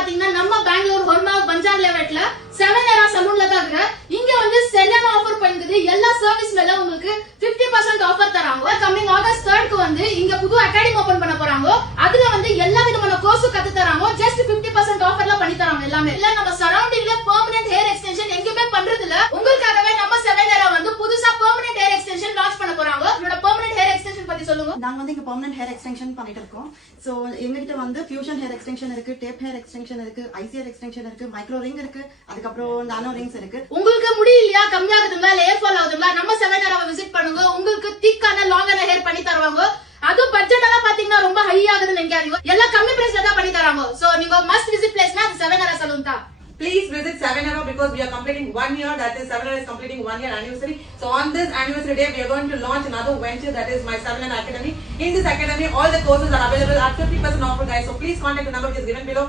பாத்தீங்கன்னா நம்ம பெங்களூர் ஹொர்மா பஞ்சார் லெவட்ல 7 era சலூன்ல தான் இருக்கு. இங்க வந்து சரியான ஆஃபர் பண்ணுது. எல்லா சர்வீஸ் மேல உங்களுக்கு 50% ஆஃபர் தராங்க. கமிங் ஆகஸ்ட் 3rd வந்து இங்க புது அகாடமி ஓபன் பண்ண போறாங்க. அதுல வந்து எல்லா விதமான கோர்ஸ் கத்து தராங்க. ஜஸ்ட் 50% ஆஃபர்ல பண்ணி தராங்க எல்லாமே. இல்ல நம்ம சரௌண்டிங்ல பெர்மனன்ட் ஹேர் எக்ஸ்டென்ஷன் எங்கயுமே பண்றது இல்ல. உங்களுக்காகவே நம்ம 7 era வந்து புதுசா பெர்மனன்ட் ஹேர் எக்ஸ்டென்ஷன் லான்ச் பண்ண போறாங்க. இதோட பெர்மனன்ட் ஹேர் எக்ஸ்டென்ஷன் பத்தி சொல்லுங்க. நாங்க வந்து இங்க பெர்மனன்ட் ஹேர் எக்ஸ்டென்ஷன் பண்ணிட்டு இருக்கோம். சோ எங்ககிட்ட வந்து ஃபியூஷன் ஹேர் எக்ஸ்டென்ஷன் இருக்கு, டேப் ஹேர் எக்ஸ்டென்ஷன் இருக்கு, ஐசி ஹேர் எக்ஸ்டென்ஷன் இருக்கு, மைக்ரோ ரிங் இருக்கு, அதுக்கப்புறம் நானோ ரிங்ஸ் இருக்கு. உங்களுக்கு முடியலையா, கம்மியாகுதுங்களா, இல்ல ஹேர் ஃபால் ஆகுதுங்களா, நம்ம 7 era விசிட் பண்ணுங்க. உங்களுக்கு திக்கான லாங்கான ஹேர் பண்ணி தருவாங்க. அது பட்ஜெட் எல்லாம் பாத்தீங்கன்னா ரொம்ப ஹை ஆகுதுன்னு நினைக்காதீங்க. எல்லாம் கம்மி பிரைஸ்ல தான் பண்ணி தராங்க. சோ நீங்க மஸ்ட் விசிட் பிளேஸ்னா அது 7 era சலூன் தான். Please visit 7 era because we are completing 1 year. That is 7 era is completing 1 year anniversary. So on this anniversary day, we are going to launch another venture, that is my 7 era academy. In this academy, all the courses are available at 50% offer, guys. So please contact the number which is given below.